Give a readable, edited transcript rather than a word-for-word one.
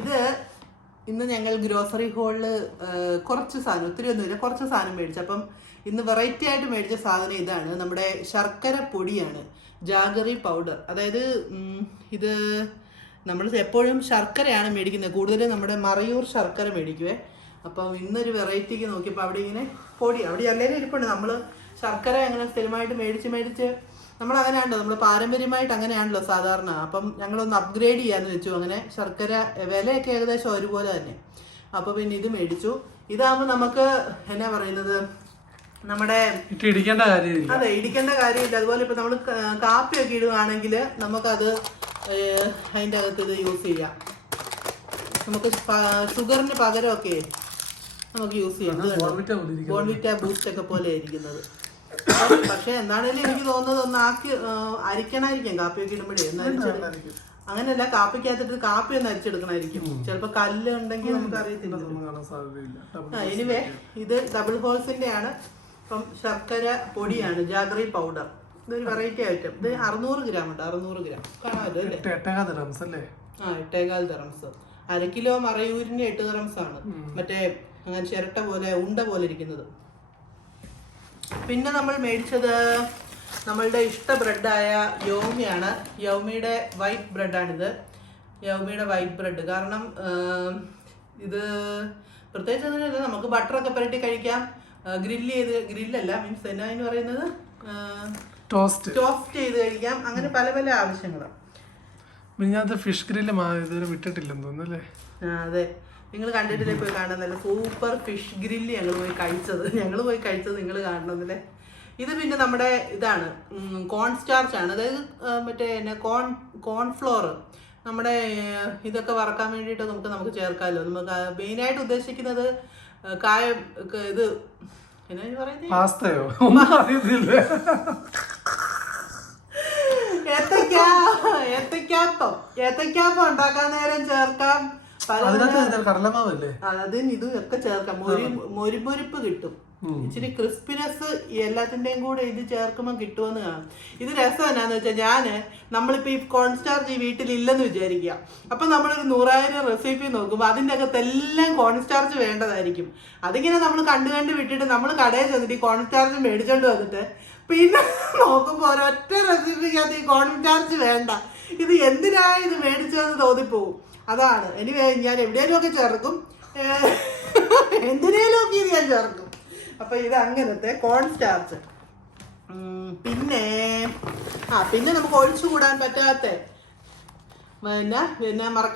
ഇത് ഇന്ന് ഞങ്ങൾ ഗ്രോസറി ഹോളില് കുറച്ച് സാധനം, ഒത്തിരി ഒന്നുമില്ല, കുറച്ച് സാധനം മേടിച്ചു. അപ്പം ഇന്ന് വെറൈറ്റി ആയിട്ട് മേടിച്ച സാധനം ഇതാണ്, നമ്മുടെ ശർക്കര പൊടിയാണ്, ജാഗറി പൗഡർ. അതായത് ഇത് നമ്മൾ എപ്പോഴും ശർക്കരയാണ് മേടിക്കുന്നത്, കൂടുതലും നമ്മുടെ മറയൂർ ശർക്കര മേടിക്കുവേ. അപ്പം ഇന്നൊരു വെറൈറ്റിക്ക് നോക്കിയപ്പോൾ അവിടെ ഇങ്ങനെ പൊടി, അവിടെ എല്ലാവരും ഇരിപ്പുണ്ട്. നമ്മൾ ശർക്കര അങ്ങനെ സ്ഥിരമായിട്ട് മേടിച്ച് നമ്മൾ അങ്ങനെയാണല്ലോ, നമ്മൾ പാരമ്പര്യമായിട്ട് അങ്ങനെയാണല്ലോ സാധാരണ. അപ്പം ഞങ്ങളൊന്ന് അപ്ഗ്രേഡ് ചെയ്യാന്ന് വെച്ചു. അങ്ങനെ ശർക്കര വിലയൊക്കെ ഏകദേശം ഒരുപോലെ തന്നെ. അപ്പോൾ പിന്നെ ഇത് മേടിച്ചു. ഇതാകുമ്പോൾ നമുക്ക് എന്നാ പറയുന്നത്, നമ്മുടെ ഇടിക്കേണ്ട കാര്യമില്ല. അതെ, ഇടിക്കേണ്ട കാര്യമില്ല. അതുപോലെ ഇപ്പം നമ്മൾ കാപ്പിയൊക്കെ ഇടുകയാണെങ്കിൽ നമുക്കത് അതിൻ്റെ അകത്ത് ഇത് യൂസ് ചെയ്യാം. നമുക്ക് ഷുഗറിന് പകരമൊക്കെ നമുക്ക് യൂസ് ചെയ്യാം. ബോൺവിറ്റ ബൂസ്റ്റ് ഒക്കെ പോലെ ഇരിക്കുന്നത്. പക്ഷെ എന്താണേലും എനിക്ക് തോന്നുന്നത് ഒന്ന് ആക്കി അരിക്കണായിരിക്കും കാപ്പിയൊക്കെ ഇടുമ്പോഴേ. അങ്ങനെയല്ല, കാപ്പിക്കകത്തിട്ട് കാപ്പി ഒന്ന് അരിച്ചെടുക്കണായിരിക്കും. ചിലപ്പോ കല്ല് ഉണ്ടെങ്കിൽ നമുക്ക് അറിയത്തില്ല. എനിവേ ഇത് ഡബിൾ ഹോൾസിന്റെ ആണ്. ഇപ്പം ശർക്കര പൊടിയാണ്, ജാഗറി പൗഡർ. ഇതൊരു വെറൈറ്റി ഐറ്റം. ഇത് 600 ഗ്രാം ഉണ്ട്. 600 ഗ്രാം കാണാമല്ലോ അല്ലേ? 8 ദിറംസ്. 1 കിലോ മറയൂരിന്റെ 8 ദിറംസ് ആണ്. മറ്റേ അങ്ങനെ ചിരട്ട പോലെ ഉണ്ട പോലെ ഇരിക്കുന്നത്. പിന്നെ നമ്മൾ മേടിച്ചത് നമ്മളുടെ ഇഷ്ട ബ്രെഡായ യൗമിയാണ്. യൗമിയുടെ വൈറ്റ് ബ്രെഡാണിത്. യൗമിയുടെ വൈറ്റ് ബ്രെഡ്. കാരണം ഇത് പ്രത്യേകിച്ച് ഒന്നുമില്ല, നമുക്ക് ബട്ടറൊക്കെ പുരട്ടി കഴിക്കാം. ഗ്രില്ലല്ല, മീൻസ് എന്നാ എന്ന് പറയുന്നത്, ടോസ്റ്റ് ചെയ്ത് കഴിക്കാം. അങ്ങനെ പല പല ആവശ്യങ്ങളാണ്. ഫിഷ് ഗ്രില്ല് ഇതുവരെ വിട്ടിട്ടില്ലെന്ന് തോന്നുന്നല്ലേ? അതെ, നിങ്ങൾ കണ്ടിട്ടില്ലേ? പോയി കാണാൻ നല്ല സൂപ്പർ ഫിഷ് ഗ്രില്ല് ഞങ്ങൾ പോയി കഴിച്ചത് നിങ്ങൾ കാണണമെന്നല്ലേ. ഇത് പിന്നെ നമ്മുടെ ഇതാണ്, കോൺ സ്റ്റാർച്ച് ആണ്. അതായത് മറ്റേ കോൺഫ്ലോർ. നമ്മുടെ ഇതൊക്കെ വറക്കാൻ വേണ്ടിയിട്ട് നമുക്ക് ചേർക്കാമല്ലോ. നമുക്ക് മെയിനായിട്ട് ഉദ്ദേശിക്കുന്നത് കായം ഇത് എന്നാ പറയുന്നത്, ഏത്തക്കാപ്പം ഉണ്ടാക്കാൻ നേരം ചേർക്കാം. അതിന് ഇത് ഒക്കെ ചേർക്കാം. മൊരിപ്പൊരിപ്പ് കിട്ടും, ഇച്ചിരി ക്രിസ്പിനെസ് എല്ലാത്തിന്റെയും കൂടെ ഇത് ചേർക്കുമ്പോൾ കിട്ടുമെന്ന് കാണും. ഇത് രസം എന്നാന്ന് വെച്ചാൽ, നമ്മളിപ്പോ ഈ കോൺസ്റ്റാർച്ച് ഈ വീട്ടിലില്ലെന്ന് വിചാരിക്കുക. അപ്പൊ നമ്മളൊരു 100,000 റെസിപ്പി നോക്കുമ്പോൾ അതിൻ്റെ അകത്തെല്ലാം കോൺസ്റ്റാർച്ച് വേണ്ടതായിരിക്കും. അതിങ്ങനെ നമ്മൾ കണ്ടു വിട്ടിട്ട് നമ്മൾ കടയിൽ ചെന്നിട്ട് ഈ കോൺസ്റ്റാർച്ച് മേടിച്ചോണ്ട് വന്നിട്ട് പിന്നെ നോക്കുമ്പോൾ ഒരൊറ്റ റെസിപ്പിക്കകത്ത് ഈ കോൺസ്റ്റാർച്ച് വേണ്ട. ഇത് എന്തിനാ ഇത് മേടിച്ചതെന്ന് തോന്നിപ്പോവും. അതാണ്. എനിവേ ഞാൻ എവിടെയെങ്കിലും ഒക്കെ ചേർക്കും, എന്തിനേലും ഒക്കെ ഇത് ഞാൻ ചേർക്കും. അപ്പൊ ഇത് അങ്ങനത്തെ കോൺ സ്റ്റാർച്ച്. പിന്നെ നമുക്ക് ഒഴിച്ചുകൂടാൻ പറ്റാത്ത പിന്നെ മറക്കാൻ